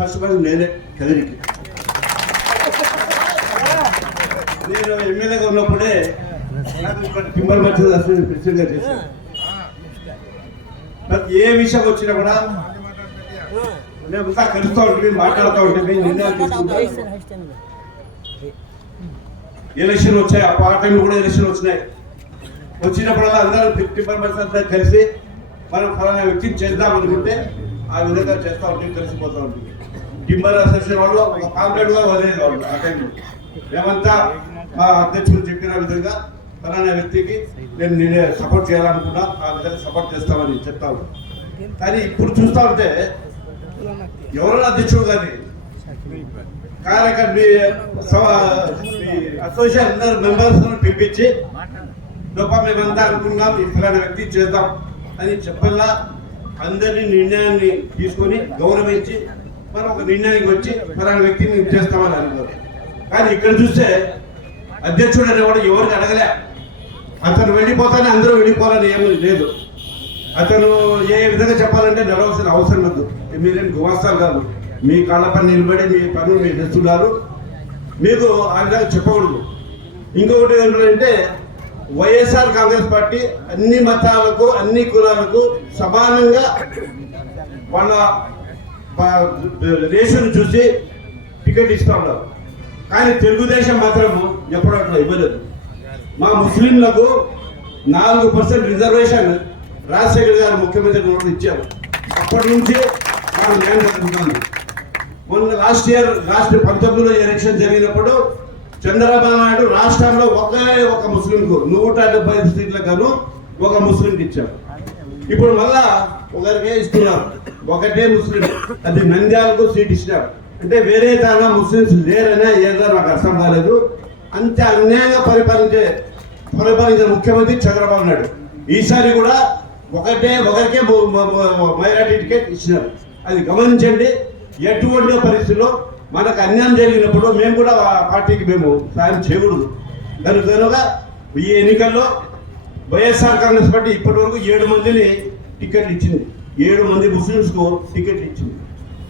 Timber first person నేనే కదిరికి. నేను ఎమ్మెల్యేగా ఉన్నప్పుడే నాకు ఇక్కడ టింబర్ మర్చెంట్ ప్రెసిడెంట్గా చేశాను. ప్రతి ఏ విషయం వచ్చినా కూడా నేను ఇంకా కలుస్తూ ఉంటుంది మాట్లాడుతూ ఉంటుంది నిర్ణయాలు తీసుకుంటాం. ఎలక్షన్ వచ్చాయి ఆ పార్టీ కూడా ఎలక్షన్ వచ్చినాయి. వచ్చినప్పుడల్లా అందరూ ఫిఫ్టీ మెంబర్స్ అంతా కలిసి మనం ఫలానా వ్యక్తిని చేద్దాం అనుకుంటే ఆ విధంగా చేస్తూ ఉంటుంది కలిసిపోతూ ఉంటుంది టింబర్ అసోసియేషన్ వాళ్ళు ఒక కాంప్లైంట్గా వదిలేదు వాళ్ళు ఆ టైంలో. మేమంతా మా అధ్యక్షుడు చెప్పిన విధంగా తననే వ్యక్తికి నేను నేనే సపోర్ట్ చేయాలనుకున్నా ఆ విధంగా సపోర్ట్ చేస్తామని చెప్తా కానీ ఇప్పుడు చూస్తా ఉంటే ఎవరైనా అధ్యక్షుడు కానీ మీ అసోసియేషన్ అందరు మెంబర్స్ పిలిపించి లోప మేమంతా అనుకున్నాం ఈ ఫలానా వ్యక్తి చేద్దాం అని చెప్పల్లా అందరి నిర్ణయాన్ని తీసుకొని గౌరవించి మరి ఒక నిర్ణయానికి వచ్చి ఫలానా వ్యక్తిని చేస్తామని అనుకోరు కానీ ఇక్కడ చూస్తే అధ్యక్షుడు అనేవాడు ఎవరికి అడగలే. అతను వెళ్ళిపోతానే అందరూ వెళ్ళిపోవాలని ఏమీ లేదు. అతను ఏ విధంగా చెప్పాలంటే నడవలసిన అవసరం లేదు. మీరేం గుమాస్తాలు కాదు. మీ కాళ్ళ పని నిలబడి మీ పనులు మీరు చేస్తున్నారు. మీకు ఆ విధంగా చెప్పకూడదు. ఇంకొకటి ఏంటంటే వైఎస్ఆర్ కాంగ్రెస్ పార్టీ అన్ని మతాలకు అన్ని కులాలకు సమానంగా వాళ్ళ రేషన్ చూసి టికెట్ ఇస్తా ఉన్నారు. కానీ తెలుగుదేశం మాత్రం ఎప్పుడు అట్లా ఇవ్వలేదు. మా ముస్లింలకు నాలుగు పర్సెంట్ రిజర్వేషన్ రాజశేఖర్ గారు ముఖ్యమంత్రి నోట్లు ఇచ్చారు. అప్పటి నుంచి మనం న్యాయం జరుగుతుంది? మొన్న లాస్ట్ ఇయర్ లాస్ట్ పంతొమ్మిదిలో ఎలక్షన్ జరిగినప్పుడు చంద్రబాబు నాయుడు రాష్ట్రంలో ఒకే ఒక ముస్లింకు నూట డెబ్బై ఐదు సీట్లకు గాను ఒక ముస్లింకి ఇచ్చారు. ఇప్పుడు మళ్ళా ఒకరికే ఇస్తున్నారు. ఒకటే ముస్లిం. అది నంద్యాలకు సీట్ ఇచ్చినారు. అంటే వేరే తన ముస్లింస్ లేరనే ఏదో నాకు అర్థం కాలేదు. అంత అన్యాయంగా పరిపాలించే పరిపాలించిన ముఖ్యమంత్రి చంద్రబాబు నాయుడు. ఈసారి కూడా ఒకటే ఒకరికే మైనార్టీ టికెట్ ఇచ్చినారు. అది గమనించండి. ఎటువంటి పరిస్థితుల్లో మనకు అన్యాయం జరిగినప్పుడు మేము కూడా ఆ పార్టీకి మేము సాయం చేయకూడదు. దాని కనుక ఈ ఎన్నికల్లో వైఎస్ఆర్ కాంగ్రెస్ పార్టీ ఇప్పటివరకు ఏడు మందిని టికెట్లు ఇచ్చింది. ఏడు మంది ముస్లిమ్స్కు టికెట్ ఇచ్చింది.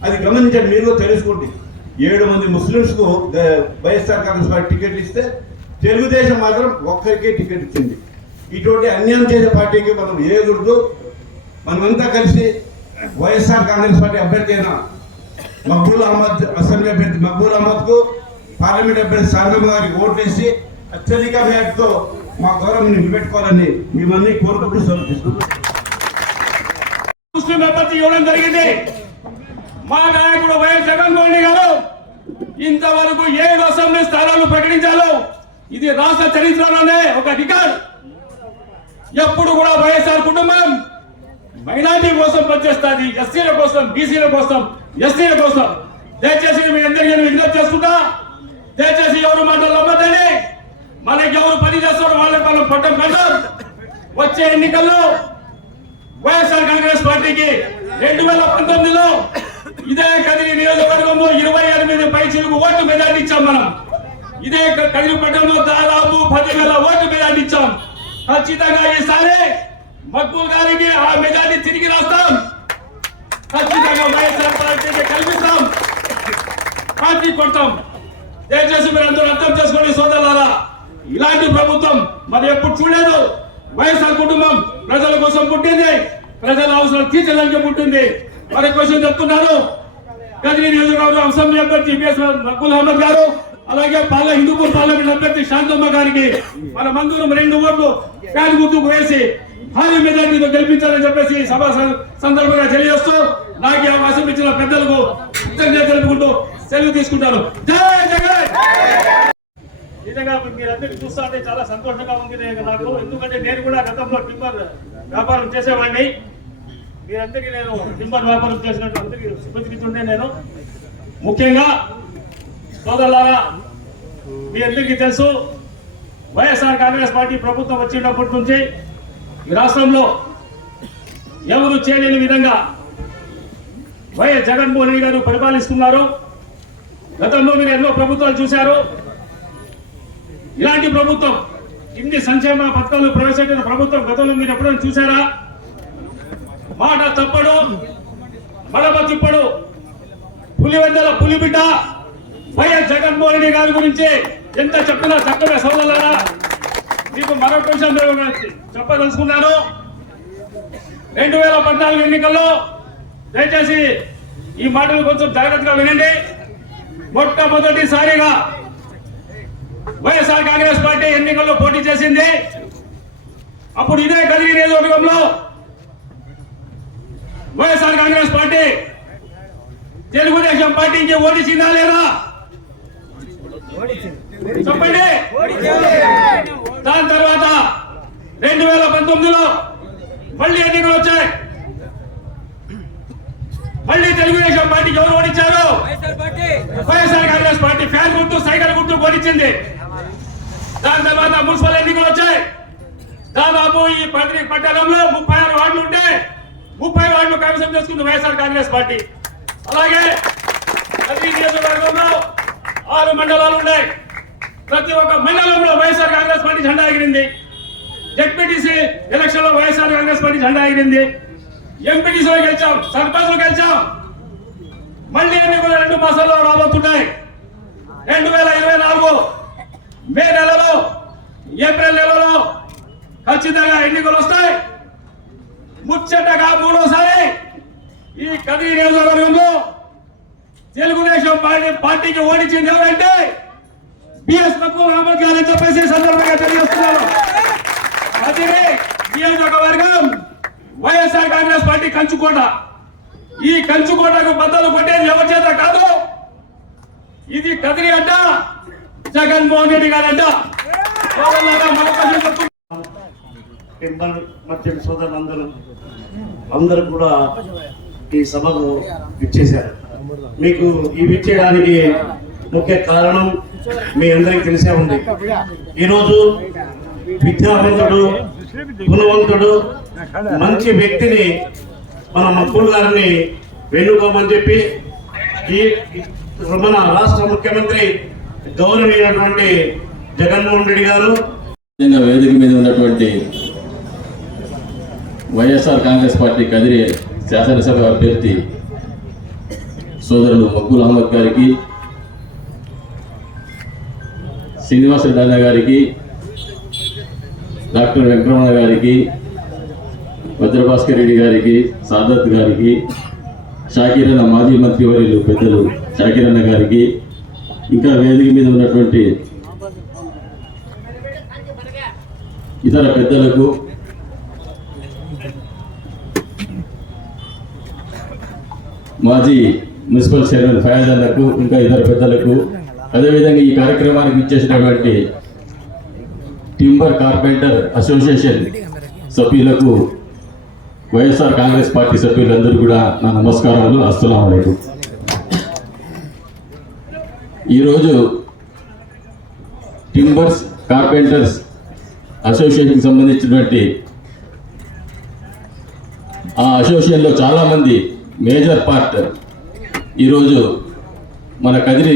అది గమనించండి మీరు తెలుసుకోండి. ఏడు మంది ముస్లిమ్స్కు వైఎస్ఆర్ కాంగ్రెస్ పార్టీ టికెట్లు ఇస్తే తెలుగుదేశం మాత్రం ఒక్కరికే టికెట్ ఇచ్చింది. ఇటువంటి అన్యాయం చేసే పార్టీకి మనం ఏకూడదు మనమంతా కలిసి వైఎస్ఆర్ కాంగ్రెస్ పార్టీ అభ్యర్థి అయిన మక్బూల్ అహ్మద్ అసెంబ్లీ అభ్యర్థి మక్బూల్ అహ్మద్కు పార్లమెంట్ అభ్యర్థి సంగమ గారికి ఓటేసి అత్యధిక మేరతో మా గౌరవం నిలబెట్టుకోవాలని మిమ్మల్ని కోరుకుంటూ సెలవు ముస్లిం అభ్యర్థి ఇవ్వడం జరిగింది. మా నాయకుడు వైఎస్ జగన్మోహన్ గారు ఇంతవరకు ఏడు అసెంబ్లీ స్థానాలు ప్రకటించారు. ఇది రాష్ట్ర చరిత్రలోనే ఒక రికార్డ్. ఎప్పుడు కూడా వైఎస్ఆర్ కుటుంబం మైనార్టీ కోసం పనిచేస్తుంది. ఎస్సీల కోసం బీసీల కోసం ఎస్సీల కోసం. దయచేసి మీ అందరికీ నేను విజ్ఞప్తి చేసుకుంటా దయచేసి ఎవరు మాటలు నమ్మద్దండి. మనకి ఎవరు పని చేస్తారో వాళ్ళకి మనం పట్టం కట్టాం వచ్చే ఎన్నికల్లో వైఎస్ఆర్ కాంగ్రెస్ పార్టీకి రెండు వేల పంతొమ్మిదిలో ఇదే కదిరి నియోజకవర్గంలో ఇరవై ఎనిమిది పైసలకు ఓటు మెజార్టీ ఇచ్చాం మనం. ఇదే కదిరి పట్టణంలో దాదాపు పదివేల ఓటు మెజార్టీ ఇచ్చాం. ఖచ్చితంగా ఈసారి మక్బూల్ గారికి ఆ మెజార్టీ తిరిగి రాస్తాం. ఖచ్చితంగా వైఎస్ఆర్ పార్టీకి కల్పిస్తాం పార్టీ కొడతాం. దయచేసి మీరు అందరూ అర్థం చేసుకోండి సోదరులారా. ఇలాంటి ప్రభుత్వం మరి ఎప్పుడు చూడలేదు. వైఎస్ఆర్ కుటుంబం ప్రజల కోసం పుట్టింది. ప్రజల అవసరం తీర్చడానికి పుట్టింది. మరి క్వశ్చన్ చెప్తున్నారు. కదిరి నియోజకవర్గం అసెంబ్లీ అభ్యర్థి బిఎస్ మక్బుల్ అహ్మద్ గారు అలాగే పాల హిందూపూర్ పార్లమెంట్ అభ్యర్థి శాంతమ్మ గారికి మన మందూరం రెండు ఓట్లు ఫ్యాన్ గుర్తుకు వేసి భారీ మెజార్టీతో గెలిపించాలని చెప్పేసి సభ సందర్భంగా తెలియజేస్తూ నాకు ఈ అవకాశం ఇచ్చిన పెద్దలకు కృతజ్ఞత తెలుపుకుంటూ సెలవు తీసుకుంటాను. జై జగన్! నిజంగా మీరందరూ చూస్తుంటే చాలా సంతోషంగా ఉంది నాకు. ఎందుకంటే నేను కూడా గతంలో టింబర్ వ్యాపారం చేసేవాడిని. మీరందరికీ నేను టింబర్ వ్యాపారం చేసినట్టు అందరికీ శుభతికిస్తుండే నేను. ముఖ్యంగా సోదరులారా మీ అందరికీ తెలుసు వైఎస్ఆర్ కాంగ్రెస్ పార్టీ ప్రభుత్వం వచ్చినప్పటి నుంచి ఈ రాష్ట్రంలో ఎవరు చేయలేని విధంగా వైఎస్ జగన్మోహన్ రెడ్డి గారు పరిపాలిస్తున్నారు. గతంలో మీరు ఎన్నో ప్రభుత్వాలు చూశారు. ఇలాంటి ప్రభుత్వం ఇన్ని సంక్షేమ పథకాలు ప్రవేశపెట్టిన ప్రభుత్వం గతంలో మీరు ఎప్పుడైనా చూసారా మాట తప్పడు మడమ తిప్పడు. పులివెందల పులిబిడ్డ వైఎస్ జగన్మోహన్ రెడ్డి గారి గురించి ఎంత చెప్పినా చక్కగా సోదరులారా. మీకు మరొక విషయం చెప్పదలుచుకున్నాను. రెండు వేల పద్నాలుగు ఎన్నికల్లో దయచేసి ఈ మాటలు కొంచెం జాగ్రత్తగా వినండి. మొట్టమొదటిసారిగా వైఎస్ఆర్ కాంగ్రెస్ పార్టీ ఎన్నికల్లో పోటీ చేసింది. అప్పుడు ఇదే కదిరి నియోజకవర్గంలో వైఎస్ఆర్ కాంగ్రెస్ పార్టీ తెలుగుదేశం పార్టీకి ఓడించిందా లేదా? చెప్పండి. దాని తర్వాత రెండు వేల పంతొమ్మిదిలో మళ్ళీ ఎన్నికలు వచ్చాయి. మళ్ళీ తెలుగుదేశం పార్టీకి ఎవరు ఓడించారు వైఎస్ఆర్ కాంగ్రెస్ పార్టీ ఫ్యాన్ గుర్తు ఇచ్చింది దాని తర్వాత మున్సిపల్ ఎన్నికలు వచ్చాయి. దాదాపు ఈ పత్రి పట్టణంలో ముప్పై ఆరు వార్డులు ఉంటే ముప్పై వార్డులు కైవసం చేసుకుంది వైఎస్ఆర్ కాంగ్రెస్ పార్టీ. అలాగే ప్రతి నియోజకవర్గంలో ఆరు మండలాలు ఉన్నాయి. ప్రతి ఒక్క మండలంలో వైఎస్ఆర్ కాంగ్రెస్ పార్టీ జెండా ఎగిరింది. జెడ్పీటీసీ ఎలక్షన్లో వైఎస్ఆర్ కాంగ్రెస్ పార్టీ జెండా ఎగిరింది. ఎంపీటీసీలో గెలిచాం సర్పంచ్ గెలిచాం. మళ్ళీ ఎన్నికలు రెండు మాసాల్లో రాబోతున్నాయి. రెండు వేల ఇరవై నాలుగు మే నెలలో ఏప్రిల్ నెలలో ఖచ్చితంగా ఎన్నికలు వస్తాయి. ముచ్చటగా మూడోసారి ఈ కదిరి నియోజకవర్గంలో తెలుగుదేశం పార్టీ పార్టీకి ఓడించింది ఎవరంటే బిఎస్ మక్కువ అహ్మద్ గారు అని చెప్పేసి సందర్భంగా తెలియజేస్తున్నారు కదిరి నియోజకవర్గం వైఎస్ఆర్ కాంగ్రెస్ పార్టీ కంచుకోట. ఈ కంచుకోటకు బద్దలు కొట్టేది ఎవరి చేత కాదు? ఇది కదిరి అడ్డ జగన్మోహన్ రెడ్డి గారంట. సోదరులారా, మరొకసారి చెప్తున్నాను. సోదరులందరూ అందరూ కూడా ఈ సభకు ఇచ్చేశారు మీకు ఈ విచ్చేయడానికి ముఖ్య కారణం మీ అందరికీ తెలిసే ఉంది. ఈరోజు విద్యావంతుడు గుణవంతుడు మంచి వ్యక్తిని మన మక్కుల్ గారిని వెన్నుకోమని చెప్పి ఈ మన రాష్ట్ర ముఖ్యమంత్రి గౌరవమైనటువంటి జగన్మోహన్ రెడ్డి గారు. నిన్న వేదిక మీద ఉన్నటువంటి వైఎస్ఆర్ కాంగ్రెస్ పార్టీ కదిరి శాసనసభ అభ్యర్థి సోదరుడు మక్బూల్ అహ్మద్ గారికి శ్రీనివాస రెడ్డి గారికి డాక్టర్ వెంకటరమణ గారికి వజ్రభాస్కర్ రెడ్డి గారికి సాదత్ గారికి షాకీరన్న మాజీ మంత్రివర్యులు పెద్దలు షాకీరన్న గారికి ఇంకా వేదిక మీద ఉన్నటువంటి ఇతర పెద్దలకు మాజీ మున్సిపల్ చైర్మన్ ఫయాజ్ అన్నకు ఇంకా ఇతర పెద్దలకు అదేవిధంగా ఈ కార్యక్రమానికి ఇచ్చేసినటువంటి టింబర్ కార్పెంటర్ అసోసియేషన్ సభ్యులకు వైఎస్ఆర్ కాంగ్రెస్ పార్టీ సభ్యులందరూ కూడా నా నమస్కారాలు. అస్సలం అయికు ఈరోజు టింబర్స్ కార్పెంటర్స్ అసోసియేషన్కి సంబంధించినటువంటి ఆ అసోసియేషన్లో చాలామంది మేజర్ పార్ట్ ఈరోజు మన కదిరి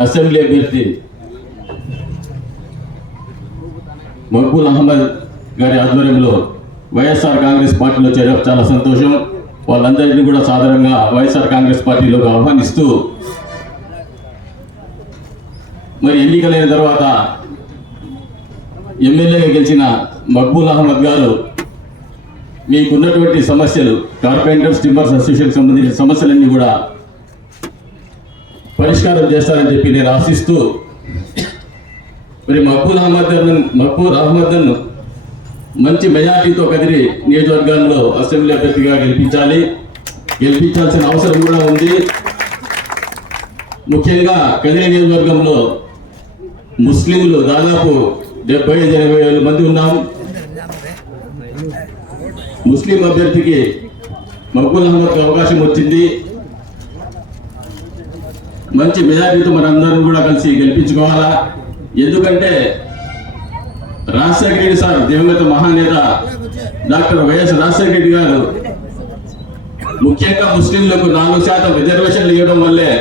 అసెంబ్లీ అభ్యర్థి మహబూల్ అహ్మద్ గారి ఆధ్వర్యంలో వైఎస్ఆర్ కాంగ్రెస్ పార్టీలో చేరడం చాలా సంతోషం. వాళ్ళందరినీ కూడా సాధారణంగా వైఎస్ఆర్ కాంగ్రెస్ పార్టీలోకి ఆహ్వానిస్తూ మరి ఎన్నికలైన తర్వాత ఎమ్మెల్యేగా గెలిచిన మక్బూల్ అహ్మద్ గారు మీకున్నటువంటి సమస్యలు కార్పెంటర్స్ టింబర్స్ అసోసియేషన్ సంబంధించిన సమస్యలన్నీ కూడా పరిష్కారం చేస్తారని చెప్పి నేను ఆశిస్తూ మరి మక్బూల్ అహ్మద్ మక్బూల్ అహ్మద్ మంచి మెజార్టీతో కదిరి నియోజకవర్గాల్లో అసెంబ్లీ అభ్యర్థిగా గెలిపించాలి. గెలిపించాల్సిన అవసరం కూడా ఉంది. ముఖ్యంగా కదిరి నియోజకవర్గంలో ముస్లింలు దాదాపు డెబ్బై ఐదు ఎనభై వేల మంది ఉన్నాం. ముస్లిం అభ్యర్థికి మక్బూల్ అహ్మద్కి అవకాశం వచ్చింది. మంచి మెజారిటీతో మనందరం కూడా కలిసి గెలిపించుకోవాలా? ఎందుకంటే రాజశేఖర రెడ్డి సార్ దివంగత మహానేత డాక్టర్ వైఎస్ రాజశేఖర రెడ్డి గారు ముఖ్యంగా ముస్లింలకు నాలుగు శాతం రిజర్వేషన్లు ఇవ్వడం వల్లే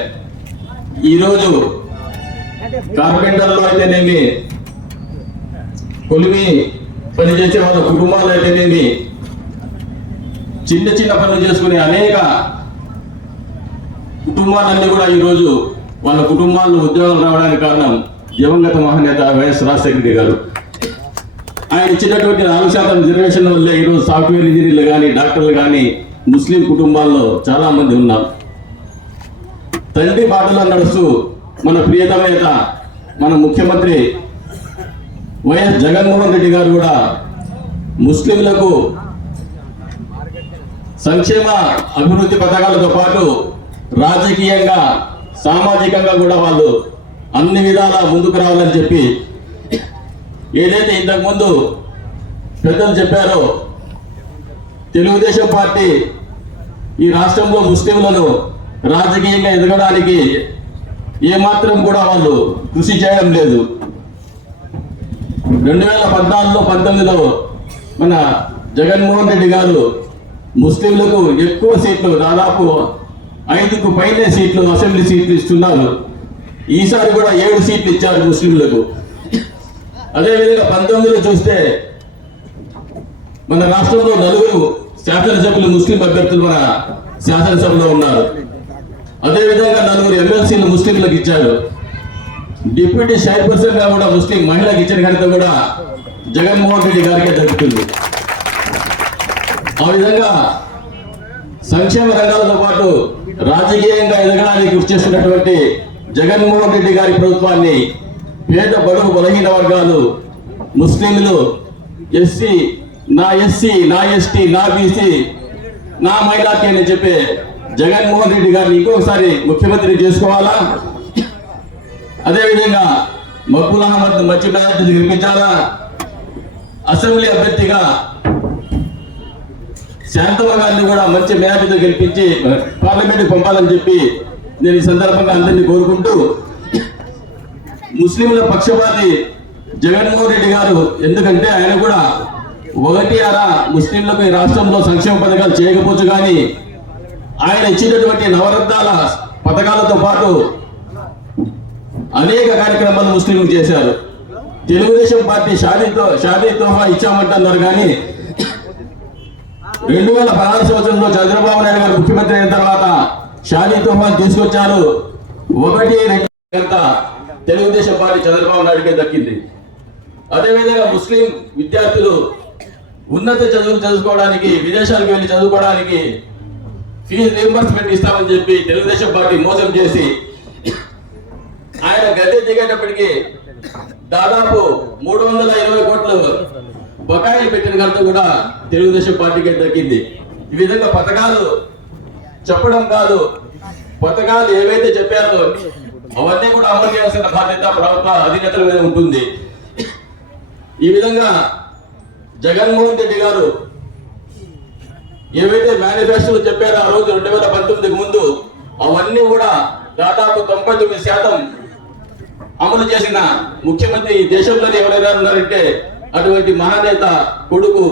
ఈరోజు కార్పెంటర్లో అయితేనేమి? కొలిమి పనిచేసే వాళ్ళ కుటుంబాలు అయితేనేమి? చిన్న చిన్న పనులు చేసుకునే అనేక కుటుంబాలన్నీ కూడా ఈరోజు వాళ్ళ కుటుంబాల్లో ఉద్యోగాలు రావడానికి కారణం దివంగత మహానేత వైఎస్ రాజశేఖర గారు. ఆయన ఇచ్చినటువంటి నాలుగు శాతం రిజర్వేషన్ వల్ల ఈరోజు సాఫ్ట్వేర్ ఇంజనీర్లు కానీ డాక్టర్లు కానీ ముస్లిం కుటుంబాల్లో చాలా మంది ఉన్నారు. తండ్రి బాటలో నడుస్తూ మన ప్రియతమేత మన ముఖ్యమంత్రి వైఎస్ జగన్మోహన్ రెడ్డి గారు కూడా ముస్లింలకు సంక్షేమ అభివృద్ధి పథకాలతో పాటు రాజకీయంగా సామాజికంగా కూడా వాళ్ళు అన్ని విధాలా ముందుకు రావాలని చెప్పి ఏదైతే ఇంతకుముందు పెద్దలు చెప్పారో తెలుగుదేశం పార్టీ ఈ రాష్ట్రంలో ముస్లింలను రాజకీయంగా ఎదగడానికి ఏమాత్రం కూడా వాళ్ళు కృషి చేయడం లేదు. రెండు వేల పద్నాలుగులో పంతొమ్మిదిలో మన జగన్మోహన్ రెడ్డి గారు ముస్లింలకు ఎక్కువ సీట్లు దాదాపు ఐదుకు పైనే సీట్లు అసెంబ్లీ సీట్లు ఇస్తున్నారు. ఈసారి కూడా ఏడు సీట్లు ఇచ్చారు ముస్లింలకు. అదేవిధంగా పంతొమ్మిదిలో చూస్తే మన రాష్ట్రంలో నలుగురు శాసనసభ్యులు ముస్లిం అభ్యర్థులు మన శాసనసభలో ఉన్నారు. అదేవిధంగా నలుగురు ఎమ్మెల్సీలు ముస్లింలకు ఇచ్చారు. డిప్యూటీ చైర్పర్సన్గా కూడా ముస్లిం మహిళకి ఇచ్చిన ఘనత కూడా జగన్మోహన్ రెడ్డి గారికే దక్కుతుంది. ఆ విధంగా సంక్షేమ రంగాలతో పాటు రాజకీయంగా ఎదగడానికి కృషి చేస్తున్నటువంటి జగన్మోహన్ రెడ్డి గారి ప్రభుత్వాన్ని పేద బడుగు బలహీన వర్గాలు ముస్లింలు ఎస్సీ నా ఎస్సీ నా ఎస్టీ నా బీసీ నా మైనార్టీ అని చెప్పే జగన్మోహన్ రెడ్డి గారిని ఇంకొకసారి ముఖ్యమంత్రి చేసుకోవాలా? అదేవిధంగా మక్బుల్ అహ్మద్ మంచి మెజార్టీ గెలిపించాలా? అసెంబ్లీ అభ్యర్థిగా శాంతమ్మ గారిని కూడా మంచి మెజార్టీతో గెలిపించి పార్లమెంట్కి పంపాలని చెప్పి నేను ఈ సందర్భంగా అందరినీ కోరుకుంటూ ముస్లింల పక్షపాతి జగన్మోహన్ రెడ్డి గారు ఎందుకంటే ఆయన కూడా ఒకటి అలా ముస్లింలకు ఈ రాష్ట్రంలో సంక్షేమ పథకాలు చేయకపోవచ్చు కానీ ఆయన ఇచ్చినటువంటి నవరత్నాల పథకాలతో పాటు అనేక కార్యక్రమాలు ముస్లింలు చేశారు. తెలుగుదేశం పార్టీ షాదీతో షాదీ తోఫా ఇచ్చామంటున్నారు కానీ రెండు వేల పదహారు సంవత్సరంలో చంద్రబాబు నాయుడు గారు ముఖ్యమంత్రి అయిన తర్వాత షాదీ తోఫాన్ తీసుకొచ్చారు. ఒకటి రెండు తెలుగుదేశం పార్టీ చంద్రబాబు నాయుడుకే దక్కింది. అదేవిధంగా ముస్లిం విద్యార్థులు ఉన్నత చదువులు చదువుకోవడానికి విదేశాలకు వెళ్ళి చదువుకోవడానికి ఫీజు రీంబర్స్మెంట్ ఇస్తామని చెప్పి తెలుగుదేశం పార్టీ మోసం చేసి ఆయన గద్దె దిగేటప్పటికి దాదాపు మూడు వందల ఇరవై కోట్లు బకాయిలు పెట్టిన కనుక కూడా తెలుగుదేశం పార్టీకి దక్కింది. ఈ విధంగా పథకాలు చెప్పడం కాదు పథకాలు ఏవైతే చెప్పారో అవన్నీ కూడా అమలు చేయాల్సిన బాధ్యత ప్రభుత్వ అధినేతల మీద ఉంటుంది. ఈ విధంగా జగన్మోహన్ రెడ్డి గారు ఏవైతే మేనిఫెస్టోలు చెప్పారో ఆ రోజు రెండు వేల పంతొమ్మిదికి ముందు అవన్నీ కూడా దాదాపు తొంభై తొమ్మిది శాతం అమలు చేసిన ముఖ్యమంత్రి ఈ దేశంలోనే ఎవరైనా ఉన్నారంటే అటువంటి మహానేత కొడుకు